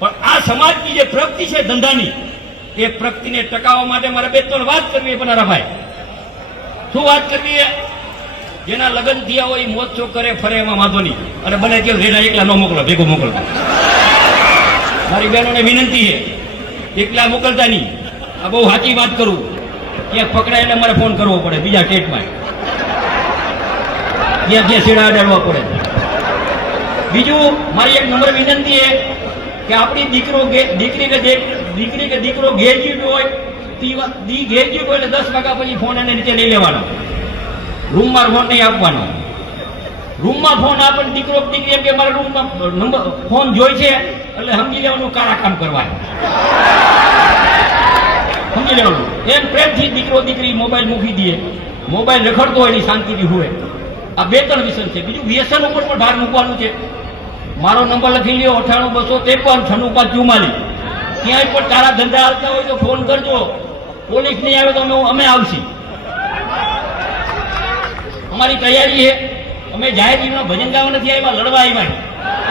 પણ આ સમાજની જે પ્રગતિ છે ધંધાની, એ પ્રગતિને ટકાવવા માટે મારે 2-3 વાત કરવી છે પનારાભાઈ. શું વાત કરવી? જેના લગ્ન થયા હોય મોજ શોખ કરે ફરે એમાં વાંધો નહીં, અને બને ત્યાં રેડા એકલા ન મોકલો, ભેગો મોકલો. મારી બહેનોને વિનંતી છે, એકલા મોકલતા નહીં. આ બહુ સાચી વાત કરું. ક્યાંક પકડાય એટલે મારે ફોન કરવો પડે બીજા સ્ટેટમાં, ક્યાં છેડા અડાડવા પડે. બીજું મારી એક નમ્ર વિનંતી છે કે આપણી દીકરી કે દીકરો ગ્રેજ્યુએટ હોય, ગ્રેજ્યુએટ હોય એટલે 10 વાગ્યા પછી ફોન એને નીચે લઈ લેવાનો, રૂમમાં ફોન નહીં આપવાનો. રૂમમાં ફોન આપે દીકરો દીકરી એમ કે મારા રૂમમાં નંબર ફોન જોઈ છે એટલે સમજી લેવાનું કાળા કામ કરવા, સમજી લેવાનું. એમ પ્રેમથી દીકરો દીકરી મોબાઈલ મૂકી દે, મોબાઈલ રખડતો હોય એની શાંતિથી હોય. આ 2-3 વિષય છે. બીજું વ્યસન ઉપર પણ ભાર મૂકવાનું છે. મારો નંબર લખી લ્યો 98 253 96 44. ક્યાંય પણ તારા ધંધા હાલતા હોય તો ફોન કરજો. પોલીસ નહીં આવે તો અમે આવશી. અમારી તૈયારી છે. અમે જાહેર જીવનમાં ભજન ગાવા નથી આવ્યા, લડવા આવ્યા.